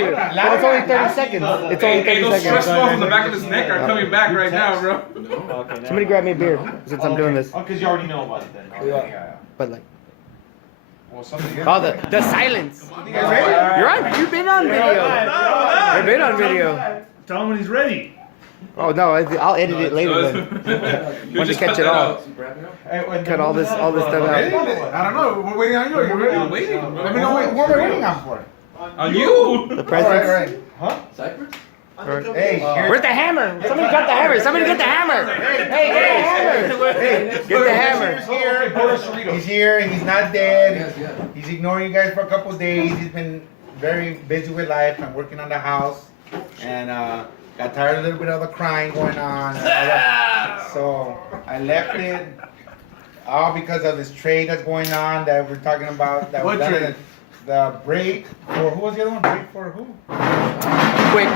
But it's only 30 seconds. It's only 30 Those stress seconds. balls in the back of his neck are coming back right now, bro. Somebody grab me a beer since I'm doing this. Oh, because you already know about it then. Yeah. But like, Well, something. oh, the silence. You're on. You've been on video. You've been on video. Tell him when he's ready. Oh no, I'll edit it later then. Want to catch it all. Cut all this stuff out. I don't know. We're waiting on you. Are you ready? I'm waiting, bro. Let me know what we're waiting on for. On you. The All presents. right. Huh? Cypress? Hey, Where's the hammer? Somebody got the hammer. Somebody get the hammer. Hey, get the hammer. Get the hammer. He's here. He's not dead. Yes, yeah. He's ignoring you guys for a couple of days. He's been very busy with life. I'm working on the house, and got tired a little bit of the crying going on. So I left it all because of this trade that's going on that we're talking about. That What was trade? The break for who was the other one? Break for who? Quick.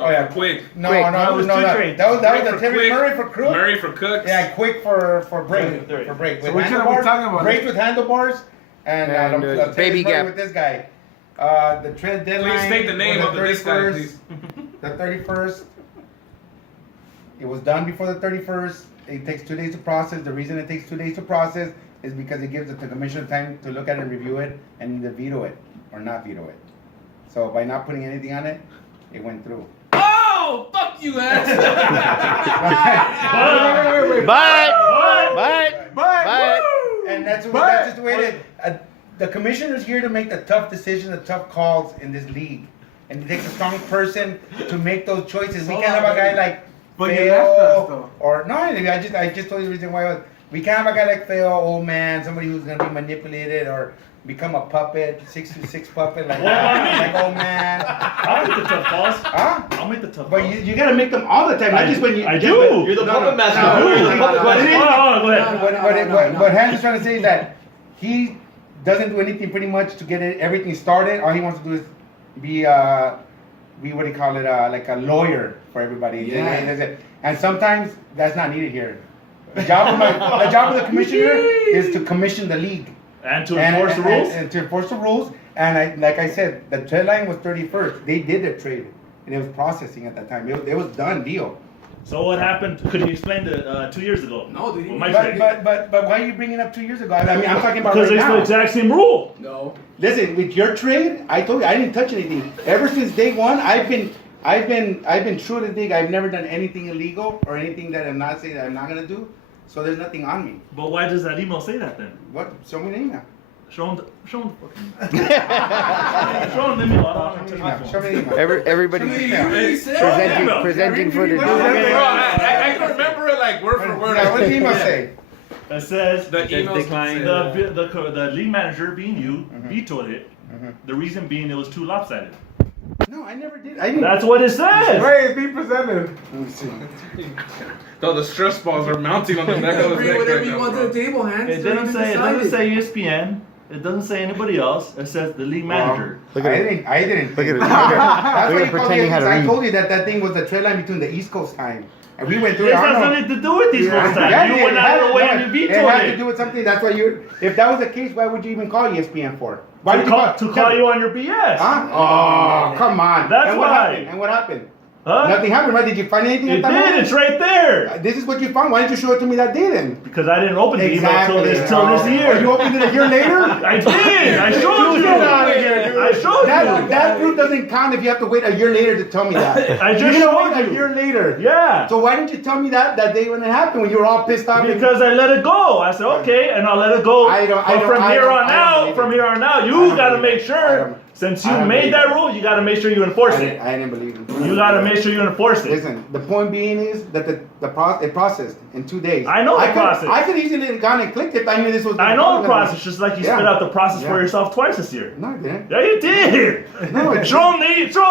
Oh yeah, quick. No, Quick. no, That was no, two no. trades. That was Quick the for Terry quick. Murray for Crook. Murray for cooks. Yeah, quick for break. For break. So With which one are we handlebars, talking about? Break with handlebars and And, the baby Terry Murray gap. with this guy. The trade deadline. Please state the name was of this guy, 31st. please. The 31st. It was done before the 31st. It takes 2 days to process. The reason it takes 2 days to process is because it gives the commission time to look at it and review it and either veto it or not veto it. So by not putting anything on it, it went through. Oh, fuck you, ass. But. And that's just the way it is. The commissioner's here to make the tough decisions, the tough calls in this league. And it takes a strong person to make those choices. We can't have a guy like But you left us, Feo, though. or no, I just told you the reason why. We can't have a guy like Feo, old man, somebody who's gonna be manipulated or become a puppet, 6'6" puppet like that, like old man. I'll make the tough calls. Huh? I'll make the tough But calls. you gotta make them all the time, not just when you. I do. You're the No, puppet no, master. no, You're the no, puppet no, master. no, Oh, go ahead. What Hans is trying to say is that he doesn't do anything pretty much to get everything started. All he wants to do is be what do you call it, like a lawyer for everybody. Yeah. And sometimes that's not needed here. The job of the commissioner is to commission the league. And to enforce the rules? And to enforce the rules. And like I said, the deadline was 31st. They did their trade. And it was processing at that time. It was done deal. So what happened? Could you explain the 2 years ago? No, dude. With my trade? But why are you bringing up 2 years ago? I mean, I'm talking about Because right it's now. the exact same rule. No. Listen, with your trade, I told you I didn't touch anything. Ever since day one, I've been true to the dig. I've never done anything illegal or anything that I'm not saying that I'm not gonna do. So there's nothing on me. But why does that email say that then? What? Show me the email. Show him the fucking. Show him the email. I don't touch my phone. Show me the email. Everybody's Email. presenting footage. Bro, I can remember it like word for word. Yeah, what does the email say? It says The emails declined. say- the league manager, being you, Mm-hmm. vetoed it. The reason being it was too lopsided. No, I never did. I didn't. That's what it says. Wait, be presented. Let me see. Though the stress balls are mounting on the back of his Bring neck whatever right you now, want to bro. the table, Hans. It doesn't say. It doesn't say ESPN. It doesn't say anybody else. It says the league manager. Look at I it. didn't. I didn't. Look at it. That's Look why at you it pretending how to I read. told you that thing was the trade line between the East Coast time, and we went through This it. I has don't know. nothing to do with these most times. Yeah, You went out of the way and you it vetoed had to it. do with something. That's why you. If that was the case, why would you even call ESPN for? Why To did call you on your BS. Huh? Oh, come on. That's and what why. happened? And what happened? Huh? Nothing happened, right? Did you find anything? It at that did. moment? It's right there. This is what you found. Why didn't you show it to me that day then? Because I didn't open the Exactly. email till this Oh, year. you opened it a year later? I did. I showed you. Get out of here, dude. I showed you. That proof doesn't count if you have to wait a year later to tell me that. I just You're gonna showed wait you. a year later. Yeah. So why didn't you tell me that day when it happened, when you were all pissed off? Because I let it go. I said, okay, and I'll let it go. But from here on out, you got to make sure, since you made that rule, you got to make sure you enforce it. I didn't believe him. You got to make sure you enforce it. Listen, the point being is that it processed in 2 days. I know the process. I could easily have gone and clicked it. I knew this was. I know the process, just like you Yeah. spit out the process Yeah. for yourself twice this year. No, I didn't. Yeah, you did. No, I show him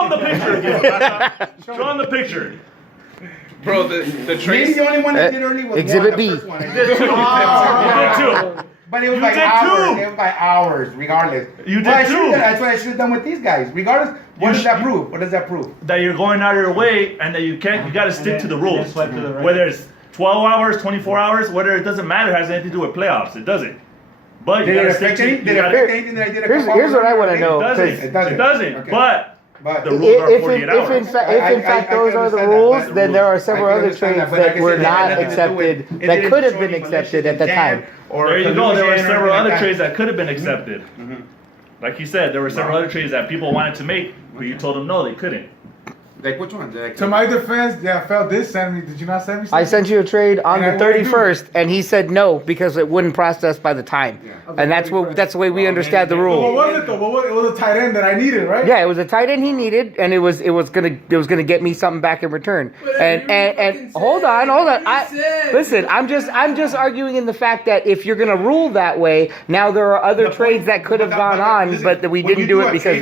the picture again. Show him the picture. Bro, the Maybe trace. the only one that did early was Exhibit the B. first one. You did too. But it was You by did hours. too. It was by hours, regardless. You Well, did too. That's what I should have done with these guys. Regardless, what does that prove? What does that prove? That you're going out of your way and that you got to stick to the rules. swipe to the right. Whether it's 12 hours, 24 hours, whether it doesn't matter, it has anything to do with playoffs. It doesn't. But you Did it gotta affect stick to. anything? Did You it gotta, affect anything that I did? Here's what I want to know. it doesn't. 'cause It doesn't. It doesn't. Okay. But the If- rules are If 48 in hours. fact I those can are the understand that, rules, but then there are several I can other understand trades but like that I were said, it not had nothing to do accepted, with- it that didn't could have show been any accepted at the malicious time. intent or There you go. There collusion were or several anything other like that. trades that could have been accepted. Like you said, there were several other trades that people wanted to make, but you told them no, they couldn't. Like which ones? Like, To my defense, yeah, Fel did send me. Did you not send me? I something? sent you a trade on And the I wouldn't do 31st, and he said no because it wouldn't process by the time, and that's the way we understand the But what rule. was it though? It was a tight end that I needed, right? Yeah, it was a tight end he needed, and it was gonna get me something back in return. And hold on. Listen, I'm just arguing in the fact that if you're gonna rule that way, now there are other trades that could have gone on, but that we didn't do it because.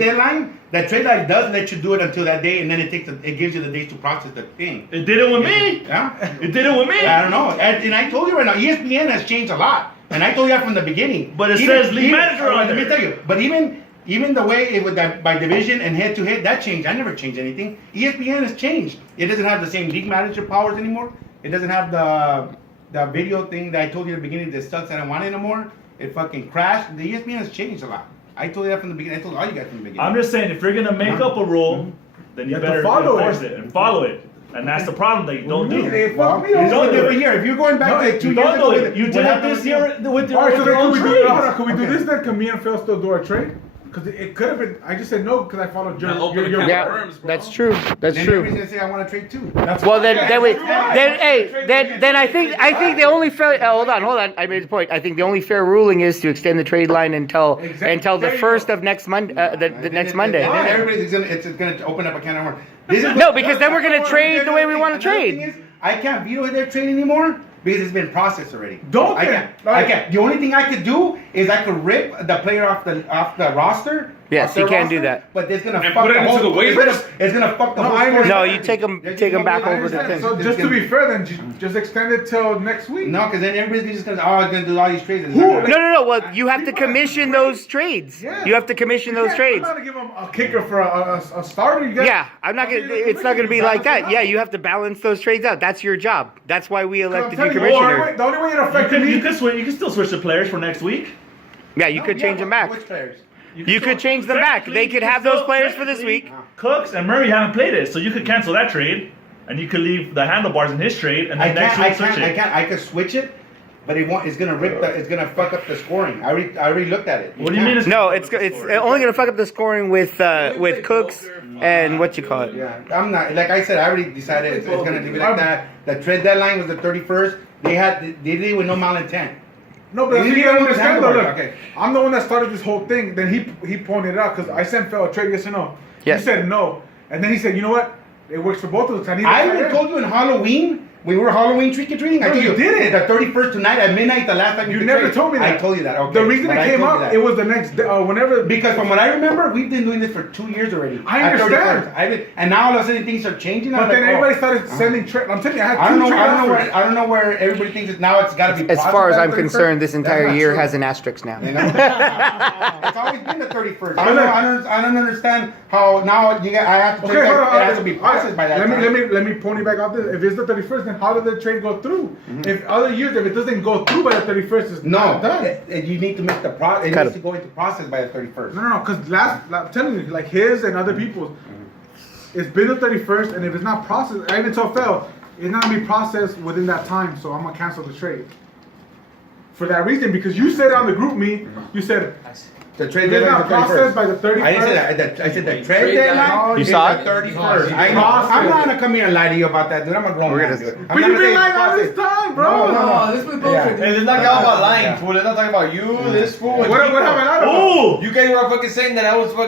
That trade line does let you do it until that day, and then it gives you the days to process the thing. It did it with me. Yeah. It did it with me. I don't know, and I told you right now, ESPN has changed a lot, and I told you that from the beginning. But it says league manager on Let me there. tell you, but even the way it would that by division and head to head, that changed. I never changed anything. ESPN has changed. It doesn't have the same league manager powers anymore. It doesn't have the video thing that I told you at the beginning that sucks. I don't want it anymore. It fucking crashed. The ESPN has changed a lot. I told you that from the beginning. I told all you guys from the beginning. I'm just saying, if you're gonna make up a rule, then you have to better follow enforce it. it and follow it. And that's the problem that you don't do. They fucked me It's over. a different year. If you're going back to 2 You years don't ago, do it. You did it this year with your All right, so then own can we trades. do? Hold on, can we do Okay. this then? Can me and Phil still do our trade? Because it could have been. I just said no because I followed Now open the your can of Yeah, worms, bro. that's true. That's Then true. everybody's gonna say I want to trade too. Well, then I think the only fair. Hold on. I made a point. I think the only fair ruling is to extend the trade line until the There you first go. of next Monday. The next Monday. And then everybody's gonna open up a can of worms. This is No, because then we're gonna trade the way we want to Another trade. thing is, I can't veto their trade anymore because it's been processed already. Don't I then. can't. Like- I can't. The only thing I could do is I could rip the player off the roster. Yes, off their you can't do roster, that. But it's gonna And fuck put it the into whole. the waivers? It's gonna fuck the No, whole. I score. understand. No, you take them back over the thing. So just to be fair, then just extend it till next week. No, because then everybody's just gonna. Oh, it's gonna do all these trades. It's Who? not gonna- No. Well, you have to commission those trades. Yeah. You have to commission those I'm trades. not gonna give him a kicker for a starter. You got, Yeah, I'm not gonna. It's not gonna be like that. Yeah, you have to balance those trades out. That's your job. That's why we elected you commissioner. The only way it You affected can, me. you can switch. You can still switch the players for next week. Yeah, you could change them back. Which players? You could change them back. They could have those players for this week. Cooks and Murray haven't played it, so you could cancel that trade, and you could leave the handlebars in his trade, and I then next can't. week switch it. I could switch it, but it's gonna rip the. It's gonna fuck up the scoring. I already looked at it. What do you mean? No, it's only gonna fuck up the scoring with Cooks and what you call it. Yeah, I'm not. Like I said, I already decided it's gonna be like that. The trade deadline was the 31st. They did it with no malintent. No, but You you didn't gotta even understand understand though. the Look, word, okay. I'm the one that started this whole thing. Then he pointed it out because I sent Phil a trade, yes or no. Yes. He said no, and then he said, you know what? It works for both of us. I even told you in Halloween. We were Halloween trick or treating. I No, told you you didn't. The 31st tonight at midnight, the last time You could never trade. told me that. I told you that. Okay. The reason but it I came told you up, that. it was the next day, whenever. Because from what I remember, we've been doing this for 2 years already. I At understand. 31st. And now all of a sudden things are changing. But I'm then like, everybody oh. started sending trade. I'm telling you, I had I don't two know. trade offers. I don't know where everybody thinks it's now. It's got to be. As processed far as by I'm the 31st. concerned, this That's entire not year true. has an asterisk now. You know? It's always been the 31st. I don't understand how now I have to. Okay, hold on. It has to be processed by that time. Let me pony back out this. If it's the 31st, then how did the trade go through? If other years, if it doesn't go through by the 31st, it's No, not done. you need to make the process. It Cut needs it. to go into process by the 31st. No, because I'm telling you, like his and other people's, it's been the 31st, and if it's not processed, I even told Phil, it's not gonna be processed within that time, so I'm gonna cancel the trade. For that reason, because you said on the group meet, you said The trade if it's deadline not is the 31st. processed by the 31st. I didn't say that. I said the trade Trade deadline. deadline. You is saw the it? 31st. No, I know. I'm not gonna come here and lie to you about that, dude. I'm a grown We're man, gonna- dude. I'm But not you've gonna been say lying all process. this time, bro. No, this was bullshit. Yeah. And it's not about lying, fool. It's not talking about you, this fool. and What Chico. happened? I don't know. Ooh! You guys were fucking saying that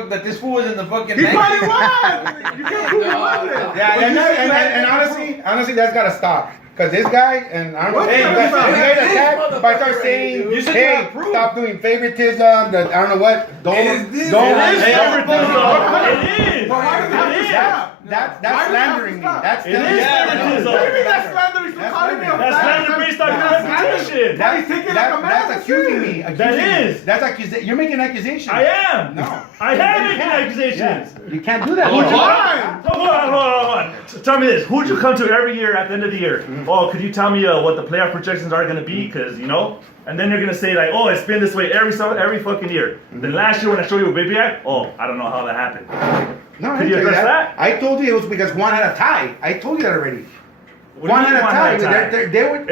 that this fool was in the fucking. He bank. probably was. You can't prove he wasn't. Yeah, and honestly, that's gotta stop. Cause this guy, and I don't know, What hey, the you fuck? guys This attack by start motherfucker saying, right here, dude. You said you hey, had proof. stop doing favoritism. I don't know what. Don't. It is this. Don't. It is Everything, though. It is. But why does it have to stop? that's Why do you have slandering to me. stop? That's It is slandering. nepotism. What do you mean that's slandering? You're calling me a That's fag. slander based on your reputation. That he's taking like a man. That's accusing me. That is. That's accusation. You're making accusations. I am. No. I am making accusations. You can't do that. Hold Would you on. mind? Hold on. Tell me this. Who'd you come to every year at the end of the year? Oh, could you tell me what the playoff projections are going to be? Because, and then you're going to say, like, oh, it's been this way every fucking year. Then last year when I showed you a baby act, oh, I don't know how that happened. No, I Could you didn't tell address that? I told you it was because Juan had a tie. I told you that already. What do you Juan mean had a Juan tie. had a tie? They were,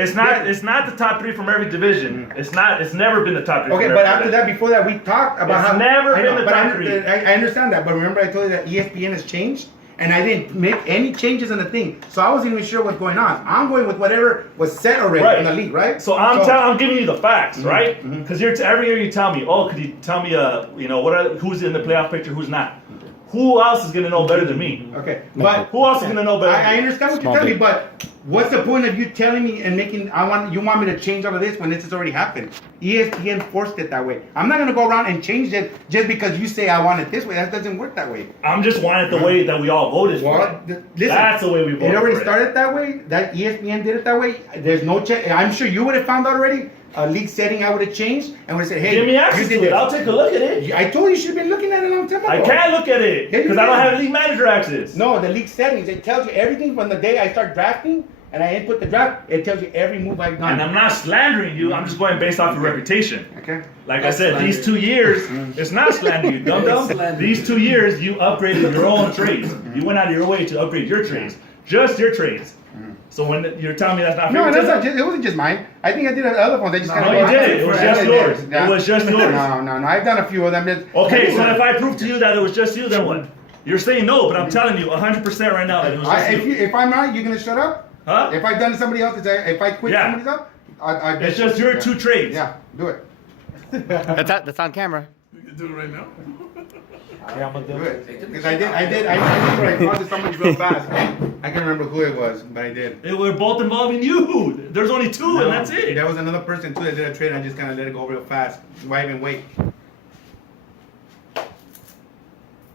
It's not the top three from every division. It's never been the top three. Okay, from but every after division. that, before that, we talked about It's how never I been know, the but top three. I understand that, but remember I told you that ESPN has changed, and I didn't make any changes in the thing, so I wasn't even sure what's going on. I'm going with whatever was set already Right. in the league, right? So I'm giving you the facts, right? Because every year you tell me, oh, could you tell me, who's in the playoff picture, who's not? Who else is gonna know better than me? Okay, but Who else is gonna know better? I than me? understand what you're telling me, but what's the point of you telling me and you want me to change all of this when this has already happened? ESPN forced it that way. I'm not gonna go around and change it just because you say I want it this way. That doesn't work that way. I'm just wanting the way that we all voted for. Well, it. listen, That's the way we voted. It already for started that way. That ESPN did it that way. There's no check. I'm sure you would have found out already. A league setting I would have changed and would have said, hey, Give me access you to did it. I'll this. take a look at it. I told you should have been looking at it a long time ago. I can't look at it Yeah, you because I don't can. have league manager access. No, the league settings, it tells you everything from the day I start drafting and I input the draft, it tells you every move I've done. And I'm not slandering you. I'm just going based off your reputation. Okay. Like I said, these 2 years, it's not slander you, dum-dum. These 2 years, you upgraded your own trades. You went out of your way to upgrade your trades. Just your trades. So when you're telling me that's not No, favoritism, that's not just, it wasn't just mine. I think I did other ones. I just kind no, of you did it. It was just yours. It was just yours. No. I've done a few of them. Okay, so if I prove to you that it was just you, then what? You're saying no, but I'm telling you 100% right now that it was just you. If I'm right, you're gonna shut up. Huh? If I've done to somebody else, if I quit Yeah. somebody's up, I It's just your 2 trades. Yeah, do it. That's on camera. You can do it right now. Yeah, I'm gonna Do do it. it. Because I remember I called to somebody real fast. I can't remember who it was, but I did. They were both involving you. There's only 2, and that's it. There was another person too that did a trade and I just kind of let it go real fast. Why even wait?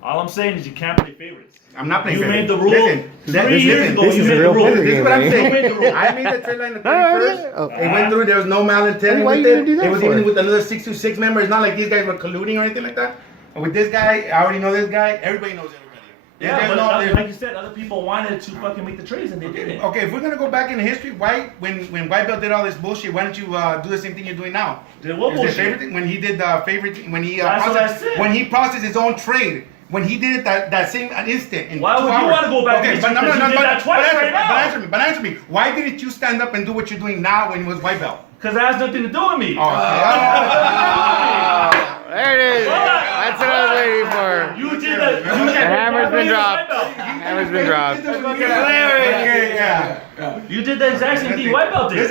All I'm saying is you can't play favorites. I'm not playing You favorites. made the rule Listen, 3 years ago. this You is made the real rule. favorite This is what I'm game, saying. You made the rule. I made the trade line the No, no, 31st. no. It went through. There was no malintent Why with you gonna do it. that It was for? even with another 626 member. It's not like these guys were colluding or anything like that. And with this guy, I already know this guy. Everybody knows everybody. Yeah, There's but no- like there's- you said, other people wanted to fucking make the trades and they didn't. Okay, if we're gonna go back in history, why when White Belt did all this bullshit, why don't you do the same thing you're doing now? Did what Is the bullshit? favorite thing when he did the favorite when he That's what I processed said. when he processed his own trade. When he did it that same instant in Why 2 would you hours. wanna go back Okay, in but history? Because you did that twice answer, right now. But answer me. Why didn't you stand up and do what you're doing now when it was White Belt? Because that has nothing to do with me. Oh, okay. There it is. That's what I was waiting for. You did that. The hammer's been dropped. Hammer's been dropped. Okay, yeah. You did the exact same thing White Belt did.